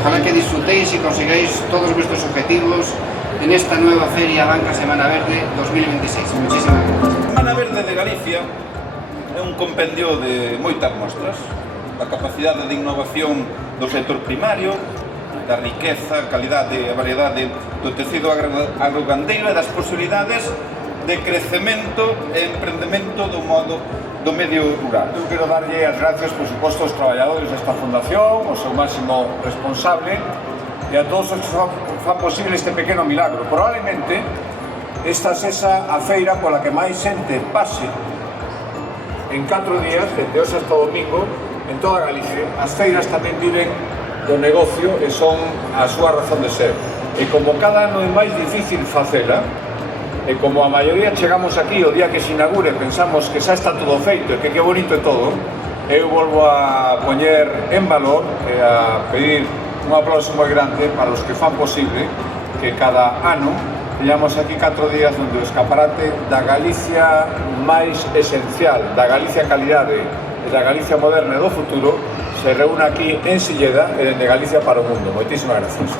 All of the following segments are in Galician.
Ojalá que disfrutéis y consigáis todos vuestros objetivos en esta nueva Feria Banca Semana Verde 2026. Muchísimas gracias. Semana Verde de Galicia é un compendio de moitas mostras da capacidade de innovación do sector primario, da riqueza, calidade e variedade do tecido agrogandeiro e das posibilidades de crecemento e emprendemento do medio rural. Eu quero darlle as gracias, por suposto, aos traballadores desta fundación, ao seu máximo responsable e a todos os que fan posible este pequeno milagro. Probablemente esta sexa a feira pola que máis xente pase en 4 días, desde hoxe hasta o domingo, en toda Galicia. As feiras tamén viven do negocio e son a súa razón de ser. E como cada ano é máis difícil facela, e como a maioría chegamos aquí o día que se inaugure pensamos que xa está todo feito e que bonito é todo, eu volvo a poñer en valor e a pedir un aplauso moi grande para os que fan posible que cada ano teñamos aquí 4 días onde o escaparate da Galicia máis esencial, da Galicia calidade e da Galicia moderna e do futuro se reúna aquí en Silleda e dende Galicia para o mundo. Moitísimas gracias.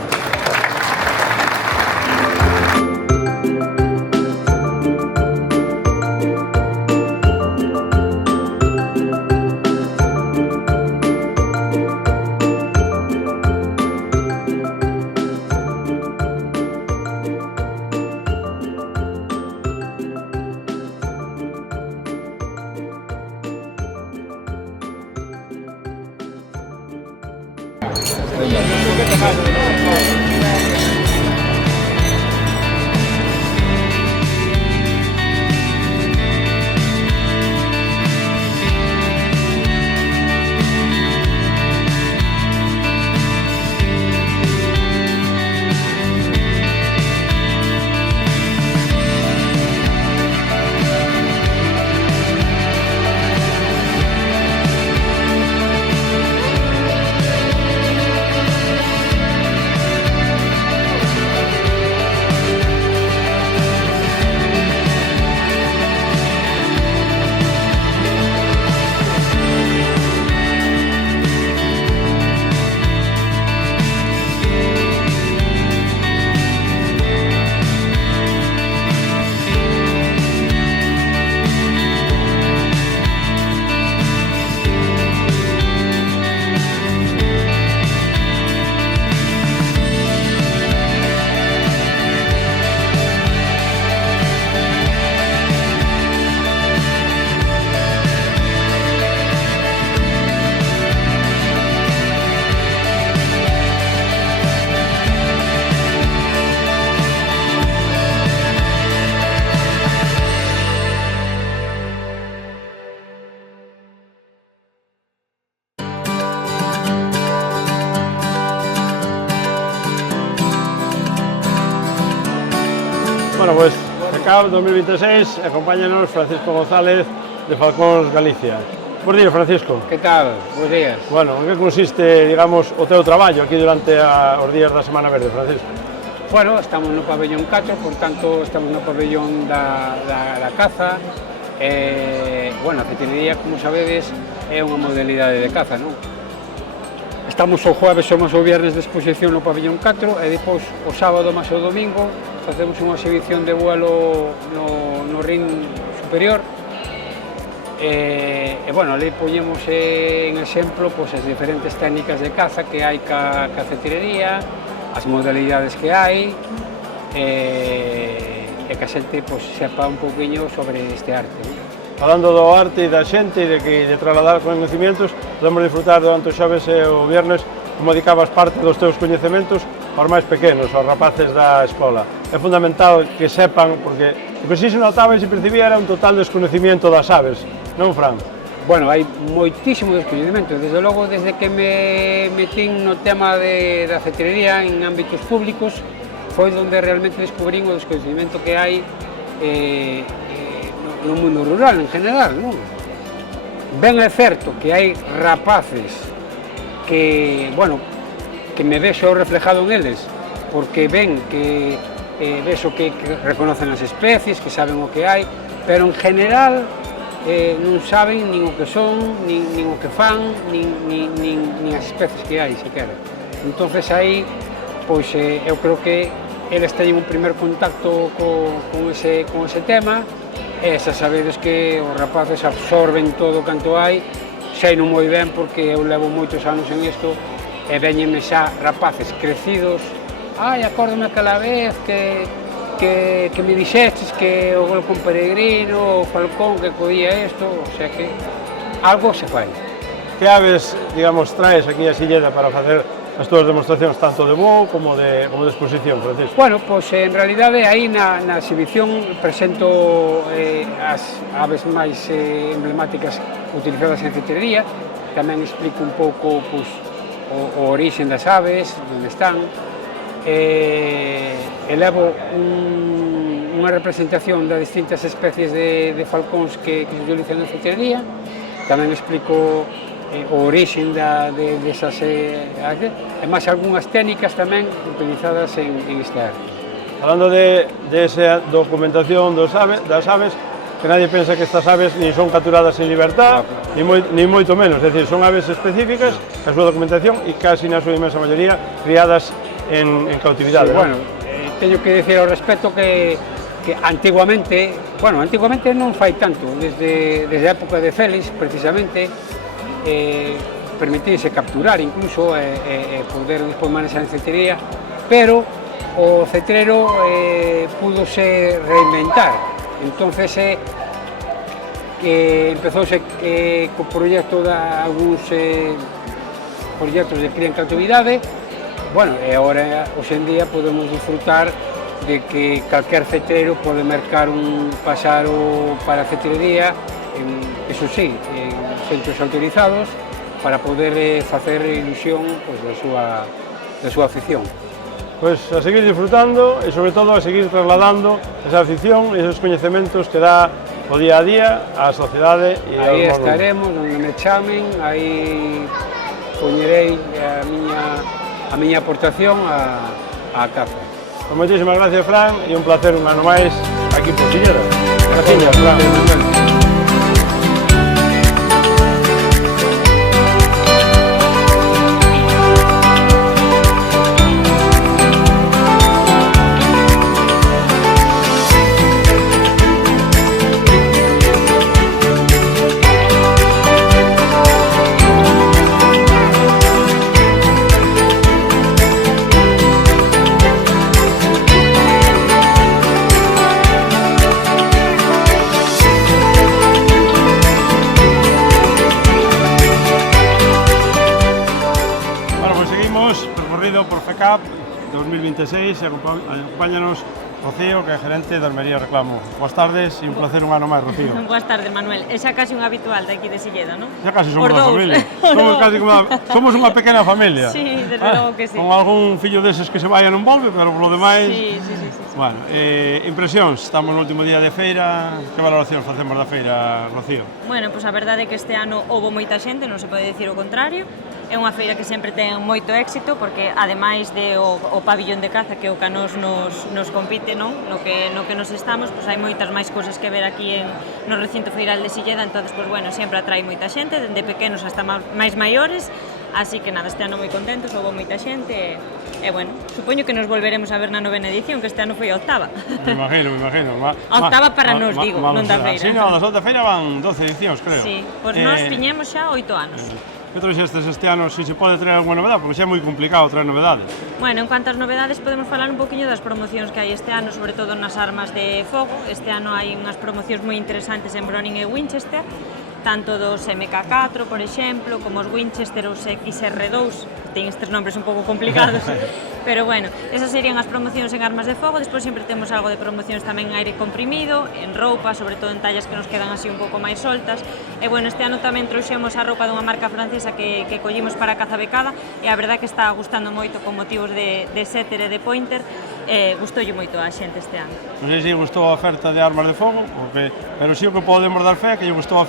Bueno, pues FECAP 2026, acompáñanos Francisco González de Falcóns Galicia. Bos días, Francisco. Que tal? Bos días. Bueno, en que consiste, digamos, o teu traballo aquí durante os días da Semana Verde, Francisco? Bueno, estamos no pabellón 4, por tanto, estamos no pabellón da caza. Bueno, a cetinería, como sabedes, é unha modalidade de caza, non? Estamos o jueves ou o viernes de exposición no pabellón 4 e depois o sábado máis o domingo facemos unha exhibición de vuelo no ring superior. E bueno, ali poñemos en exemplo pois, as diferentes técnicas de caza que hai ca cetinería, as modalidades que hai e que a xente pois, sepa un pouquiño sobre este arte, non? Falando do arte e da xente e de trasladar coñecementos, podemos disfrutar durante os xoves e o viernes como dedicabas parte dos teus coñecementos aos máis pequenos, aos rapaces da escola. É fundamental que sepan, porque o que si se notaba e se percibía era un total desconocimiento das aves, non, Fran? Bueno, hai moitísimo descoñecemento, desde logo, desde que me metín no tema da cetrería en ámbitos públicos, foi onde realmente descubrín o descoñecemento que hai no mundo rural en general, non? Ben é certo que hai rapaces que, bueno, que me vexo reflejado en eles, porque ven que vexo que reconocen as especies, que saben o que hai, pero en general non saben nin o que son, nin o que fan, nin as especies que hai, sequera. Entonces aí, pois, eu creo que eles teñen un primer contacto con ese tema, e xa sabedes que os rapaces absorben todo canto hai, sei non moi ben porque eu levo moitos anos en isto, e veñenme xa rapaces crecidos, acórdome aquela vez que me dixestes que o Golcón peregrino, o falcón que codía isto, o sea que algo se fai. Que aves, digamos, traes aquí a Silleda para facer as túas demostracións tanto de voo como de exposición, Francisco? Bueno, pois en realidade aí na exhibición presento as aves máis emblemáticas utilizadas en cetrería, tamén explico un pouco pois, o origen das aves, onde están, elevo unha representación das distintas especies de falcóns que se utilizan en cetrería, tamén explico o origen desas e máis algunhas técnicas tamén utilizadas en este arte. Falando de esa documentación das aves, que nadie pensa que estas aves ni son capturadas en libertad, ni moito menos, é dicir, son aves específicas, a súa documentación e casi na súa inmensa maioría criadas en cautividade. Sí, bueno, teño que dicir ao respecto que antiguamente non fai tanto, desde a época de Félix, precisamente, permitirse capturar incluso e poder despois manexar en cetrería, pero o cetrero púdose reinventar. Entonces empezouse co proxecto de algúns proxectos de cría en cautividade. Bueno, e agora, hoxe en día, podemos disfrutar de que calquer cetrero pode mercar un pasaro para a cetrería, eso sí, en centros autorizados, para poder facer ilusión da súa afición. Pois a seguir disfrutando e, sobre todo, a seguir trasladando esa afición e esos coñecementos que dá o día a día á sociedade e ao mundo. Aí estaremos, onde me chamen, aí poñerei a miña aportación á caza. Pues moitísimas gracias, Fran, e un placer un ano máis aquí por Silleda. Gracias, Fran. Percorrido por FECAP 2026 e acompáñanos Rocío, que é gerente da Almería Reclamo. Boas tardes e un placer un ano máis, Rocío. Boas tardes, Manuel. É xa casi un habitual de aquí de Silleda, non? Xa casi somos unha familia. Somos unha pequena familia. Sí, desde logo que sí. Con algún fillo deses que se vai e non volve, pero por lo demais... Sí. Bueno, impresións, estamos no último día de feira, que valoracións facemos da feira, Rocío? Bueno, pois a verdade é que este ano houve moita xente, non se pode dicir o contrario. É unha feira que sempre ten moito éxito porque, ademais de o pabillón de caza que o Canós nos compite, non? No que nos estamos, pois hai moitas máis cousas que ver aquí no recinto feiral de Silleda, entonces, pois bueno, sempre atrae moita xente, dende pequenos hasta máis maiores, así que nada, este ano moi contentos, houve moita xente, e bueno, supoño que nos volveremos a ver na 9ª edición, que este ano foi a 8ª. Me imagino. A 8ª para nos, digo, non da feira. Sí, non, da feira van 12 edicións, creo. Sí, pois nós piñemos xa 8 anos. Que trouxestes este ano, se pode traer alguna novedade, porque xa é moi complicado traer novedades. Bueno, en cuanto ás novedades, podemos falar un poquinho das promocións que hai este ano, sobre todo nas armas de fogo. Este ano hai unhas promocións moi interesantes en Browning e Winchester, tanto dos MK4, por exemplo, como os Winchester, os XR2, ten estes nombres un pouco complicados, pero bueno, esas serían as promocións en armas de fogo. Despois sempre temos algo de promocións tamén en aire comprimido, en roupa, sobre todo en tallas que nos quedan así un pouco máis soltas. E bueno, este ano tamén trouxemos a roupa dunha marca francesa que collimos para a caza becada, e a verdad que está gustando moito con motivos de setter e de pointer. Gustoulle moito a xente este ano. Non sei se gustou a oferta de armas de fogo, pero sí o que podemos dar fe que lle gustou a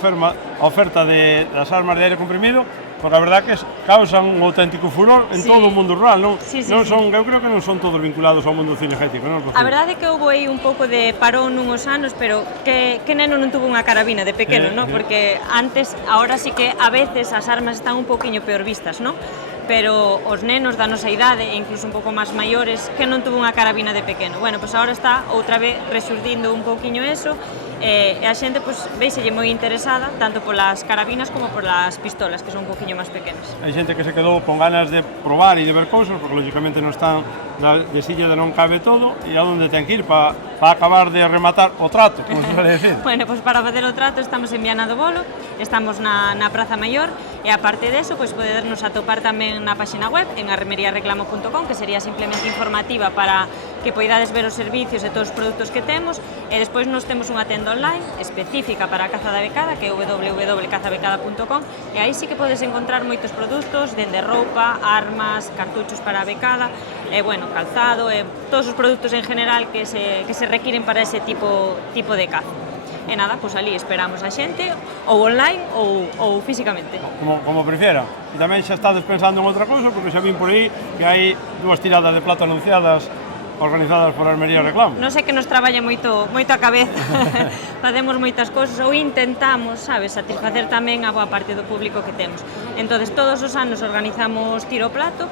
oferta das armas de aire comprimido, porque a verdad que causan un auténtico furor en todo o mundo rural, non? Eu creo que non son todos vinculados ao mundo cinegético, non? A verdade é que houve aí un pouco de parón nunhos anos, pero que neno non tuvo unha carabina de pequeno, non? Porque antes, ahora sí que a veces as armas están un poquinho peor vistas, non? Pero os nenos da nosa idade, e incluso un pouco máis maiores, que non tuvo unha carabina de pequeno. Bueno, pois agora está outra vez resurdindo un pouquiño eso, e a xente véiselle moi interesada tanto polas carabinas como polas pistolas, que son un pouquiño máis pequenas. Hai xente que se quedou con ganas de probar e de ver cousas, porque lógicamente non están de silla de non cabe todo, e a onde ten que ir para acabar de rematar o trato, como se suele decir. Bueno, pois para facer o trato estamos en Viana do Bolo, estamos na Praza Maior, e aparte deso, pois podernos atopar tamén na página web, en armeriareclamo.com, que sería simplemente informativa para que poidades ver os servicios e todos os produtos que temos, e despois nos temos unha tenda online específica para a caza da becada, que é www.cazabecada.com, e aí sí que podes encontrar moitos produtos, dende roupa, armas, cartuchos para a becada, e bueno, calzado, e todos os produtos en general que se requiren para ese tipo de caza. E nada, pois ali esperamos a xente, ou online ou físicamente. Como prefiera. E tamén xa estades pensando en outra cousa, porque xa vin por aí que hai 2 tiradas de plato anunciadas organizadas por Armería Reclamo. Non sei que nos traballa moito a cabeza, facemos moitas cousas ou intentamos, sabes, satisfacer tamén a boa parte do público que temos. Entonces, todos os anos organizamos tiro ao plato,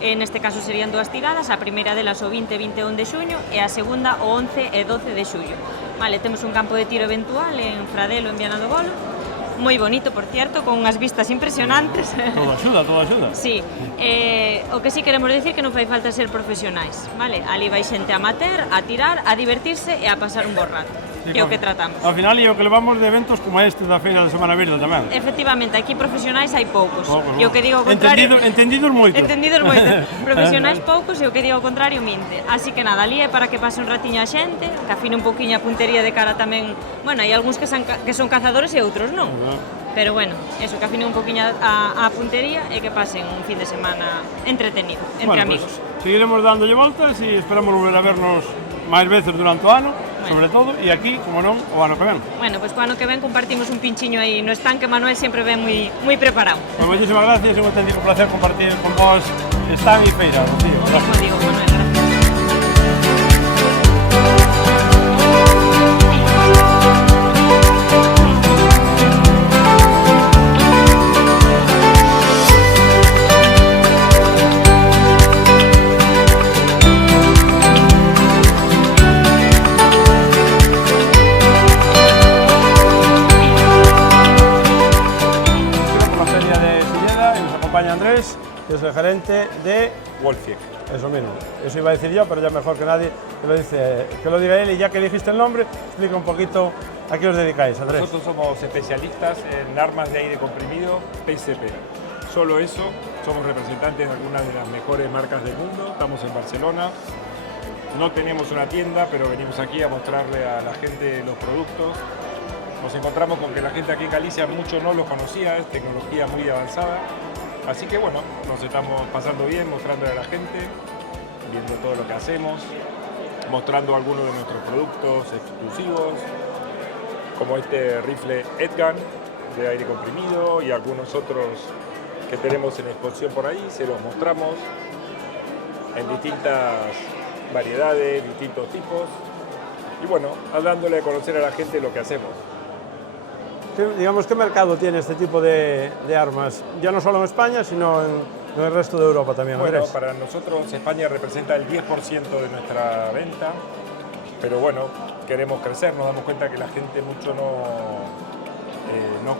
neste caso serían 2 tiradas, a primeira delas o 20 e 21 de xuño e a segunda o 11 e 12 de xullo. Vale, temos un campo de tiro eventual en Fradelo, en Viana do Bolo, moi bonito, por cierto, con unhas vistas impresionantes. Todo axuda. Sí, o que sí queremos decir que non fai falta ser profesionais, vale? Ali vai xente amateur, a tirar, a divertirse e a pasar un bo rato, que é o que tratamos. Ao final, é o que levamos de eventos como este da Feira de Semana Verde tamén. Efectivamente, aquí profesionais hai poucos, e o que digo ao contrario... Entendidos moitos. Profesionais poucos e o que digo ao contrario minte. Así que nada, ali é para que pase un ratiño a xente, que afine un pouquiño a puntería de cara tamén... Bueno, hai algúns que son cazadores e outros non. Pero bueno, eso, que afine un poquinho a puntería e que pasen un fin de semana entretenido, entre amigos. Seguiremos dándolle voltas e esperamos volver a vernos máis veces durante o ano, sobre todo, e aquí, como non, o ano que ven. Bueno, pois o ano que ven compartimos un pinchiño aí no stand, que Manuel sempre ven moi preparado. Pues moitísimas gracias, é un auténtico placer compartir con vos stand e feira, Rocío. O mismo digo, Manuel, gracias. Andrés, que es el gerente de Wolfiek. Eso mismo, eso iba a decir yo, pero ya mejor que nadie que lo diga él, y ya que dijiste el nombre, explica un poquito a qué os dedicáis, Andrés. Nosotros somos especialistas en armas de aire comprimido PSP. Solo eso, somos representantes de algunas de las mejores marcas del mundo, estamos en Barcelona, no tenemos una tienda, pero venimos aquí a mostrarle a la gente los productos. Nos encontramos con que la gente aquí en Galicia mucho no los conocía, es tecnología muy avanzada. Así que bueno, nos estamos pasando bien, mostrándole a la gente, viendo todo lo que hacemos, mostrando algunos de nuestros productos exclusivos, como este rifle Edgun de aire comprimido y algunos otros que tenemos en exposición por ahí, se los mostramos en distintas variedades, distintos tipos, y bueno, dándole a conocer a la gente lo que hacemos. Digamos, ¿qué mercado tiene este tipo de armas? Ya no solo en España, sino en el resto de Europa también. Bueno, para nosotros España representa el 10% de nuestra venta, pero bueno, queremos crecer, nos damos cuenta que la gente mucho no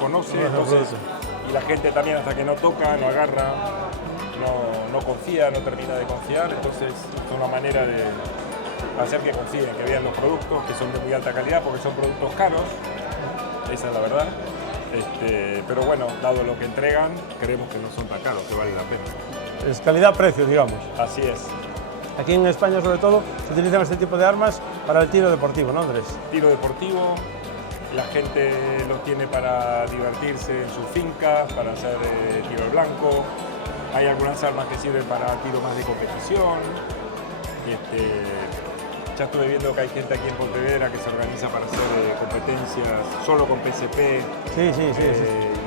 conoce, entonces, y la gente también hasta que no toca, no agarra, no confía, no termina de confiar, entonces es una manera de hacer que confíen, que vean los productos, que son de muy alta calidad, porque son productos caros. Esa es la verdad, pero bueno, dado lo que entregan, creemos que no son tan caros, que vale la pena. Es calidad-precio, digamos. Así es. Aquí en España, sobre todo, se utilizan este tipo de armas para el tiro deportivo, ¿no, Andrés? Tiro deportivo, la gente lo tiene para divertirse en sus fincas, para hacer tiro al blanco. Hay algunas armas que sirven para tiro más de competición. Ya estuve viendo que hay gente aquí en Pontevedra que se organiza para hacer competencias solo con PSP y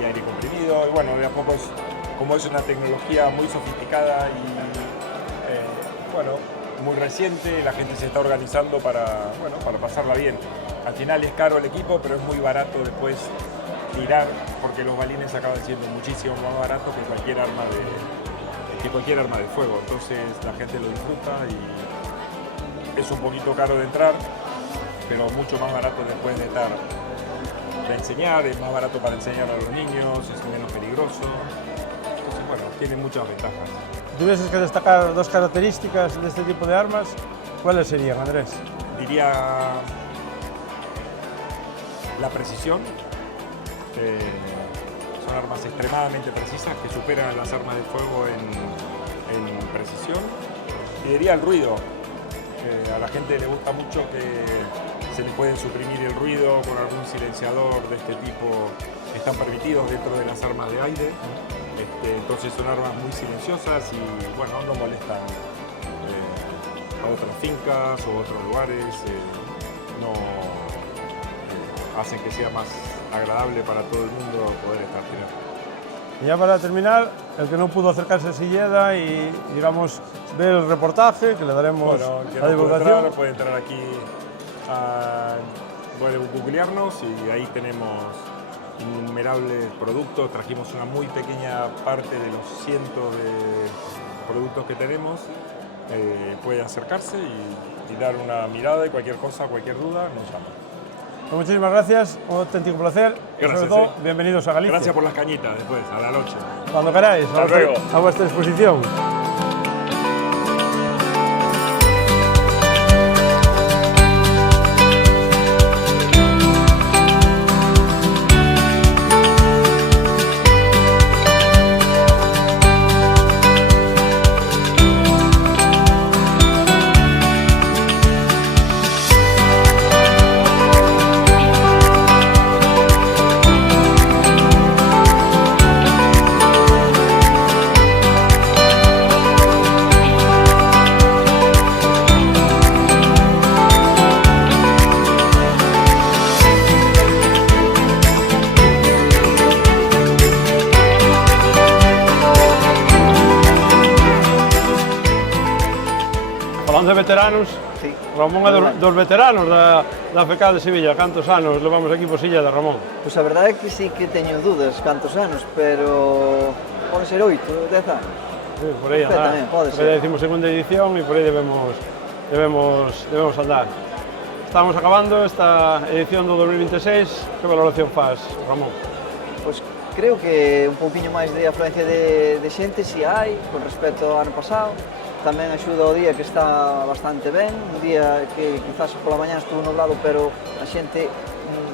aire comprimido. Y bueno, de a poco, como es una tecnología muy sofisticada y bueno, muy reciente, la gente se está organizando para pasarla bien. Al final es caro el equipo, pero es muy barato después tirar, porque los balines acaban siendo muchísimo más baratos que cualquier arma de fuego. Entonces la gente lo disfruta y es un poquito caro de entrar, pero mucho más barato después de enseñar, es más barato para enseñar a los niños, es menos peligroso. Entonces, bueno, tiene muchas ventajas. Si tuvieses que destacar dos características de este tipo de armas, ¿cuáles serían, Andrés? Diría la precisión. Son armas extremadamente precisas que superan a las armas de fuego en precisión. Y diría el ruido. A la gente le gusta mucho que se le puede suprimir el ruido con algún silenciador de este tipo que están permitidos dentro de las armas de aire. Entonces son armas muy silenciosas y bueno, no molestan a otras fincas o otros lugares, hacen que sea más agradable para todo el mundo poder estar tirando. Y ya para terminar, el que no pudo acercarse a Silleda y, digamos, ver el reportaje, que le daremos la divulgación. Puede entrar aquí, puede googlearnos y ahí tenemos innumerables productos. Trajimos una muy pequeña parte de los cientos de productos que tenemos. Puede acercarse y dar una mirada y cualquier cosa, cualquier duda, nos llama. Pues muchísimas gracias, un auténtico placer. Gracias, y sobre todo, bienvenidos a Galicia. Gracias por las cañitas después, a la noche. Cuando queráis, a vuestra disposición. Falando de veteranos, Sí. Ramón é dos veteranos da FECA de Sevilla. Cantos anos levamos aquí por Silla de Ramón? Pois a verdade é que sí que teño dúdas cantos anos, pero pode ser 8, 10 anos. Sí, por aí andar. Pode Porque ser. decimos segunda edición e por aí debemos andar. Estamos acabando esta edición do 2026. Que valoración faz, Ramón? Pois creo que un pouquiño máis de afluencia de xente si hai, con respecto ao ano pasado. Tamén axuda o día que está bastante ben, un día que quizás pola mañá estuvo nublado, pero a xente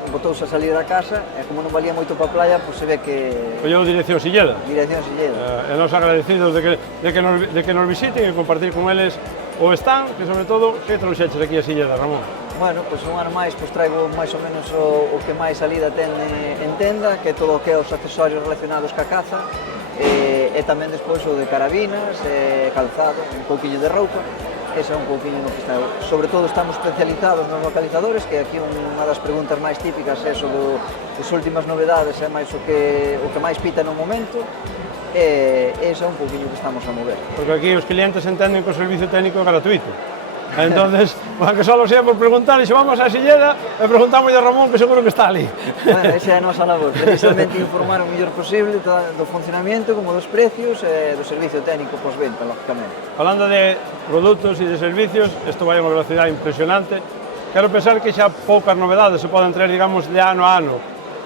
botouse a salir da casa e como non valía moito para a playa, pois se ve que... Colleu dirección Silleda. Dirección Silleda. E nos agradecidos de que nos visiten e compartir con eles o stand, que sobre todo, que trouxeches aquí a Silleda, Ramón? Bueno, pois un ano máis pois traigo máis ou menos o que máis salida ten en tenda, que é todo o que é os accesorios relacionados ca caza, e tamén despois o de carabinas, calzado, un pouquiño de roupa. Ese é un pouquiño no que está. Sobre todo estamos especializados nos localizadores, que aquí unha das preguntas máis típicas é eso das últimas novedades, é máis o que máis pita no momento, e ese é un pouquiño que estamos a mover. Porque aquí os clientes entenden que o servicio técnico é gratuito. Entonces, que só sea por preguntar, e se vamos a Silleda, e preguntamos a Ramón, que seguro que está ali. Bueno, esa é a nosa labor, precisamente informar o mellor posible do funcionamento, como dos precios e do servicio técnico postventa, lógicamente. Falando de produtos e de servicios, isto vai a unha velocidade impresionante. Quero pensar que xa poucas novedades se poden traer, digamos, de ano a ano.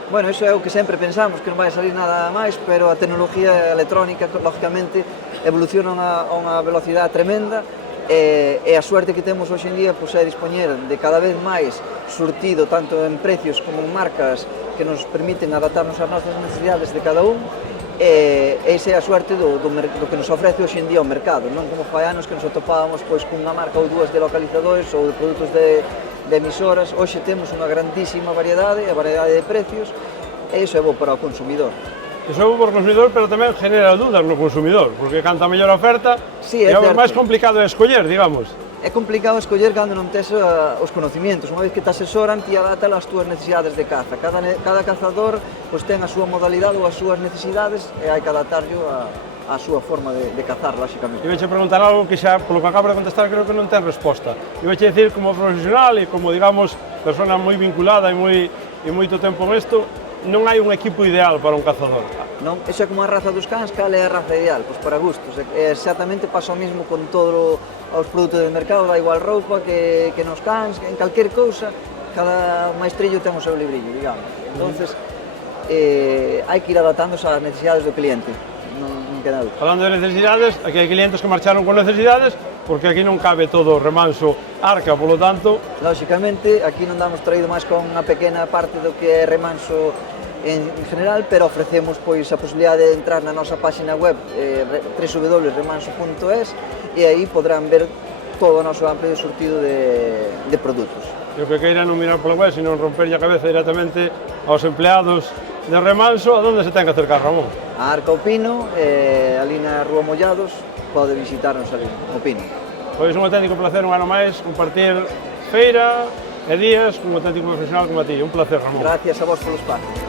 Bueno, iso é o que sempre pensamos, que non vai salir nada máis, pero a tecnología electrónica, lógicamente, evoluciona a unha velocidade tremenda, e a suerte que temos hoxe en día pois, é dispoñer de cada vez máis surtido tanto en precios como en marcas que nos permiten adaptarnos ás nosas necesidades de cada un E esa é a suerte do que nos ofrece hoxe en día o mercado, non como fai anos que nos atopábamos cunha marca ou dúas de localizadores ou de produtos de emisoras. Hoxe temos unha grandísima variedade, a variedade de precios, e iso é bo para o consumidor. Iso é bo para o consumidor, pero tamén genera dúdas no consumidor, porque canta mellor a oferta, é o máis complicado é escoller, digamos. É complicado escoller cando non tes os conocimientos. Unha vez que te asesoran, ti adapta as túas necesidades de caza. Cada cazador ten a súa modalidade ou as súas necesidades e hai que adaptarlo a súa forma de cazar, lóxicamente. E veixe preguntar algo que xa, polo que acabo de contestar, creo que non ten resposta. E veixe dicir, como profesional e como, digamos, persona moi vinculada e moito tempo en isto, non hai un equipo ideal para un cazador. Non, esa é como a raza dos cans, cal é a raza ideal? Pois para gustos. Exactamente pasa o mesmo con todos os produtos do mercado, da igual roupa que nos cans, en calquer cousa, cada maestrillo ten o seu librillo, digamos. Entonces, hai que ir adaptándose ás necesidades do cliente, non queda outra. Falando de necesidades, aquí hai clientes que marcharon con necesidades, porque aquí non cabe todo o remanso arca, polo tanto... Lóxicamente, aquí non damos traído máis con unha pequena parte do que é remanso en general, pero ofrecemos pois a posibilidade de entrar na nosa página web www.remanso.es e aí podrán ver todo o noso amplio surtido de produtos. E o que queira non mirar pola web, sino romper a cabeza directamente aos empleados de remanso, a onde se ten que acercar, Ramón? A Arca o Pino, ali na Rúa Mollados, pode visitarnos ali, o Pino. Pois un auténtico placer un ano máis compartir feira e días con un auténtico profesional como a ti. Un placer, Ramón. Gracias a vos polo espacio.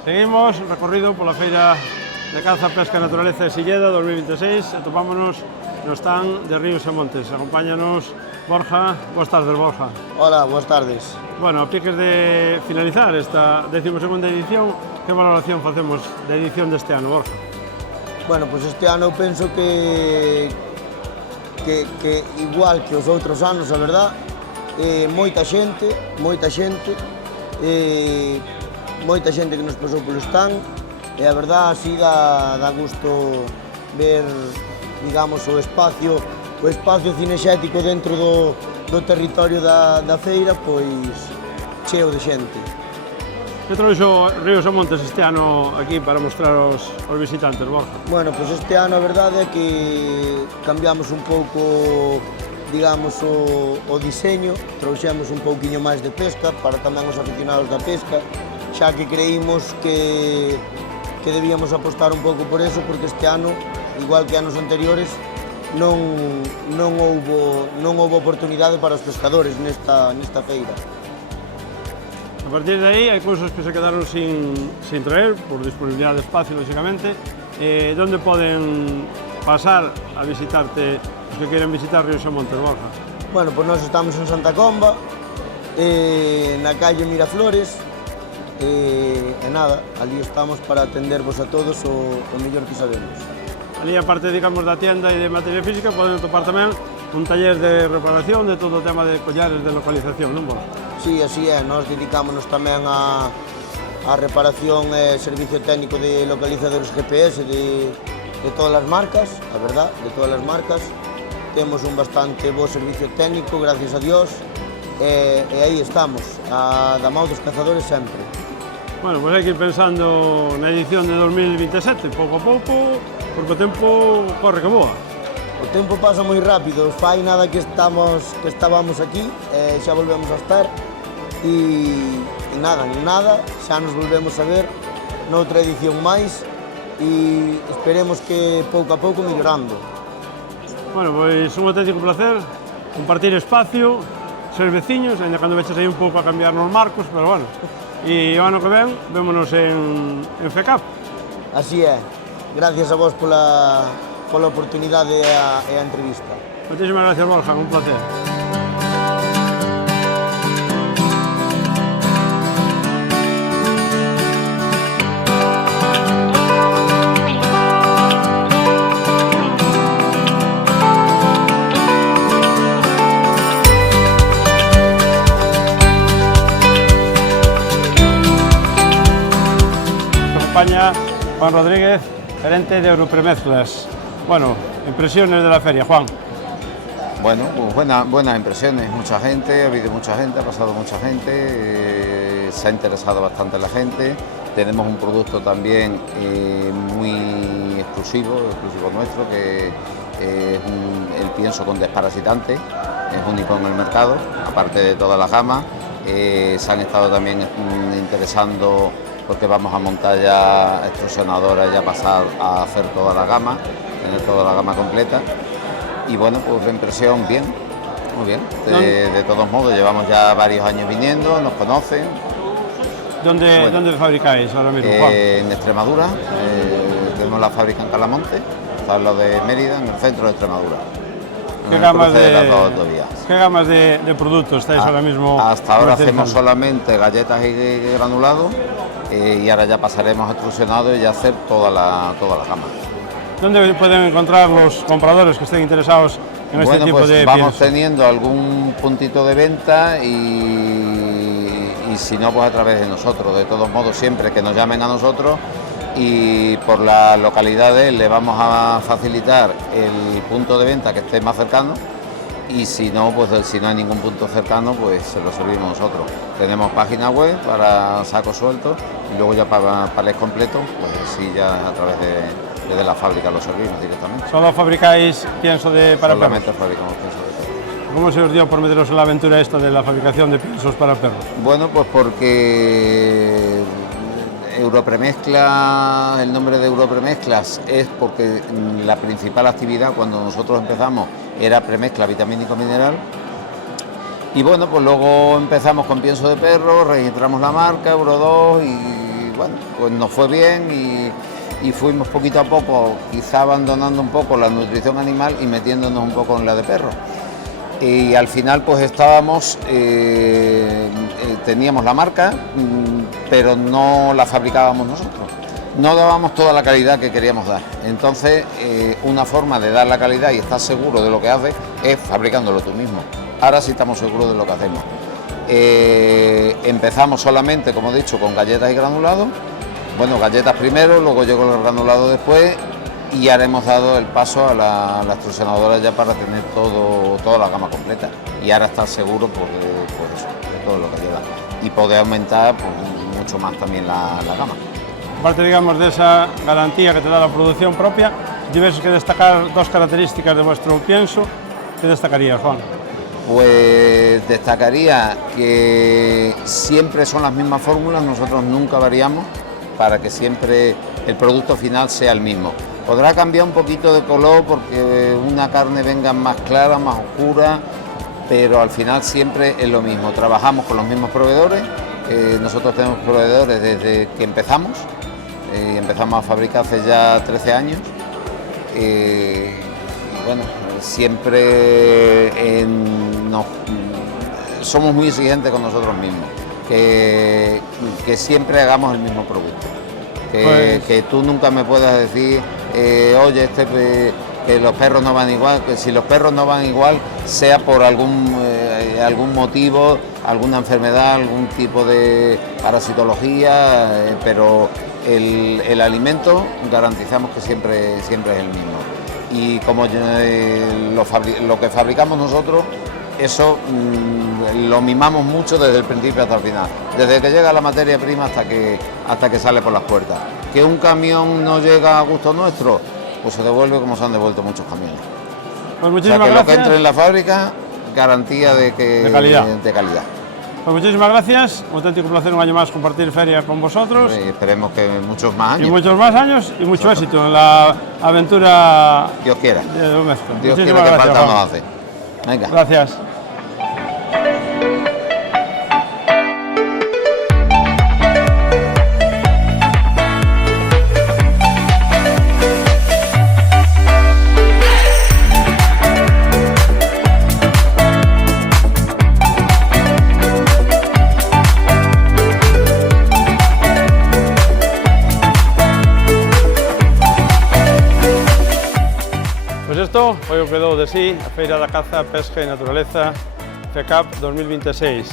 Seguimos o recorrido pola Feira de Caza, Pesca e Naturaleza de Silleda 2026 e topámonos no stand de Ríos e Montes. Acompáñanos Borja. Boas tardes, Borja. Hola, boas tardes. Bueno, a piques de finalizar esta 12ª edición, que valoración facemos da edición deste ano, Borja? Bueno, pois este ano penso que igual que os outros anos, a verdad, moita xente que nos pasou polo stand e a verdad así dá gusto ver, digamos, o espacio cinexético dentro do territorio da feira, pois cheo de xente. Que trouxo Ríos e Montes este ano aquí para mostrar aos visitantes, Borja? Bueno, pois este ano a verdade é que cambiamos un pouco, digamos, o diseño, trouxemos un pouquiño máis de pesca para tamén os aficionados da pesca, xa que creímos que debíamos apostar un pouco por eso, porque este ano, igual que anos anteriores, non houbo oportunidade para os pescadores nesta feira. A partir de aí hai cousas que se quedaron sin traer, por disponibilidade de espacio, lógicamente. Onde poden pasar a visitarte os que queren visitar Ríos e Montes, Borja? Bueno, pois nós estamos en Santa Comba, na calle Miraflores, e nada, ali estamos para atendervos a todos o mellor que sabemos. Ali, a parte, digamos, da tienda e de materia física, poden topar tamén un taller de reparación de todo o tema de collares de localización, non, Borja? Sí, así é, nós dedicámonos tamén a reparación e servicio técnico de localizadores GPS de todas as marcas, a verdad, de todas as marcas. Temos un bastante bo servicio técnico, gracias a Dios, e aí estamos, da mão dos cazadores sempre. Bueno, pois hai que ir pensando na edición de 2027, pouco a pouco, porque o tempo corre que voa. O tempo pasa moi rápido, fai nada que estábamos aquí, xa volvemos a estar, e nada, xa nos volvemos a ver noutra edición máis, e esperemos que pouco a pouco mellorando. Bueno, pois un auténtico placer compartir espacio, ser veciños, ainda cando veches aí un pouco a cambiar nos marcos, pero bueno. E o ano que ven, vémonos en FECAP. Así é. Gracias a vos pola oportunidade e a entrevista. Moitísimas gracias, Borja, un placer. España, Juan Rodríguez, gerente de Europremezclas. Bueno, impresiones de la feria, Juan. Bueno, pues buenas impresiones, mucha gente, ha habido mucha gente, ha pasado mucha gente, se ha interesado bastante la gente, tenemos un producto también muy exclusivo nuestro, que es el pienso con desparasitante, es único en el mercado, aparte de toda la gama. Se han estado también interesando porque vamos a montar ya extrusionadoras, ya pasar a hacer toda la gama, tener toda la gama completa. Y bueno, pues la impresión bien, muy bien. De todos modos, llevamos ya varios años viniendo, nos conocen. ¿Dónde fabricáis ahora mismo, Juan? En Extremadura, tenemos la fábrica en Calamonte, está al lado de Mérida, en el centro de Extremadura. ¿Qué gamas de productos estáis ahora mismo? Hasta ahora hacemos solamente galletas y granulado, y ahora ya pasaremos a extrusionado y ya hacer toda la gama. ¿Dónde pueden encontrar los compradores que estén interesados en este tipo de vamos pienso? Teniendo algún puntito de venta y si no, pues a través de nosotros. De todos modos, siempre que nos llamen a nosotros y por la localidad de él le vamos a facilitar el punto de venta que esté más cercano, y si no, pues si no hay ningún punto cercano, pues se lo servimos nosotros. Tenemos página web para sacos sueltos y luego ya para palés completos, pues sí, ya a través de la fábrica lo servimos directamente. ¿Solo fabricáis pienso para Solamente perros? fabricamos pienso de perros. ¿Cómo se os dio por meteros en la aventura esta de la fabricación de piensos para perros? Bueno, pues porque Europremezcla, el nombre de Europremezclas es porque la principal actividad cuando nosotros empezamos era premezcla vitamínico mineral. Y bueno, pues luego empezamos con pienso de perro, registramos la marca Euro 2 y bueno, pues nos fue bien y fuimos poquito a poco, quizá abandonando un poco la nutrición animal y metiéndonos un poco en la de perro. Y al final pues estábamos, teníamos la marca, pero no la fabricábamos nosotros. No dábamos toda la calidad que queríamos dar. Entonces, una forma de dar la calidad y estar seguro de lo que haces es fabricándolo tú mismo. Ahora sí estamos seguros de lo que hacemos. Empezamos solamente, como he dicho, con galletas y granulados. Bueno, galletas primero, luego llegó el granulado después, y ahora hemos dado el paso a la extrusionadora ya para tener toda la gama completa. Y ahora estar seguro pues eso, de todo lo que lleva. Y poder aumentar pues, mucho más también la gama. Aparte, digamos, de esa garantía que te da la producción propia, si tuvieses que destacar dos características de vuestro pienso, ¿qué destacarías, Juan? Pues destacaría que siempre son las mismas fórmulas, nosotros nunca variamos para que siempre el producto final sea el mismo. Podrá cambiar un poquito de color porque una carne venga más clara, más oscura, pero al final siempre es lo mismo. Trabajamos con los mismos proveedores, nosotros tenemos proveedores desde que empezamos a fabricar hace ya 13 años. Y bueno, siempre somos muy exigentes con nosotros mismos, que siempre hagamos el mismo producto. Que tú nunca me puedas decir, oye, que los perros no van igual, que si los perros no van igual, sea por algún motivo, alguna enfermedad, algún tipo de parasitología, pero el alimento garantizamos que siempre es el mismo. Y como lo que fabricamos nosotros, eso lo mimamos mucho desde el principio hasta el final, desde que llega la materia prima hasta que sale por las puertas. Que un camión no llega a gusto nuestro, pues se devuelve como se han devuelto muchos camiones. Pues muchísimas gracias. Lo que entre en la fábrica, garantía de calidad. Pues muchísimas gracias, un auténtico placer un año más compartir feria con vosotros. Esperemos que muchos más años. Y muchos más años y mucho éxito en la aventura. Dios quiera. Dios quiera que falta nos hace. Venga. Gracias. Isto foi o que dou de sí a Feira da Caza, Pesca e Naturaleza FECAP 2026.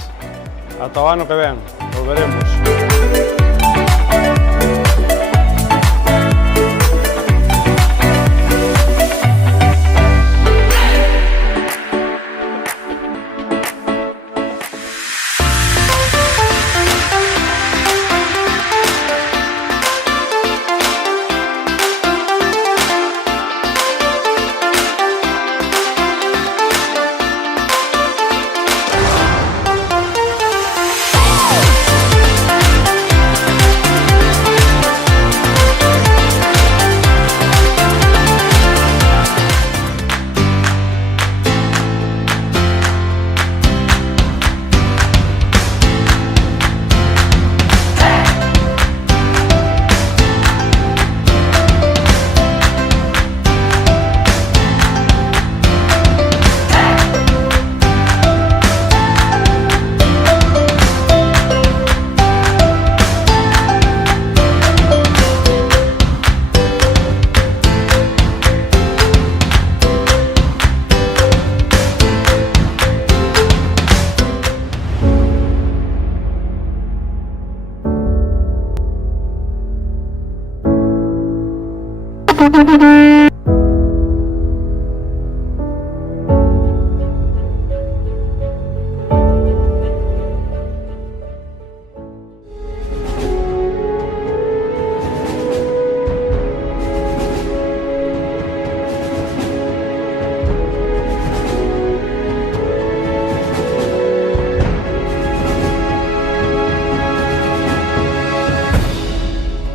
Ata o ano que ven, volveremos. Música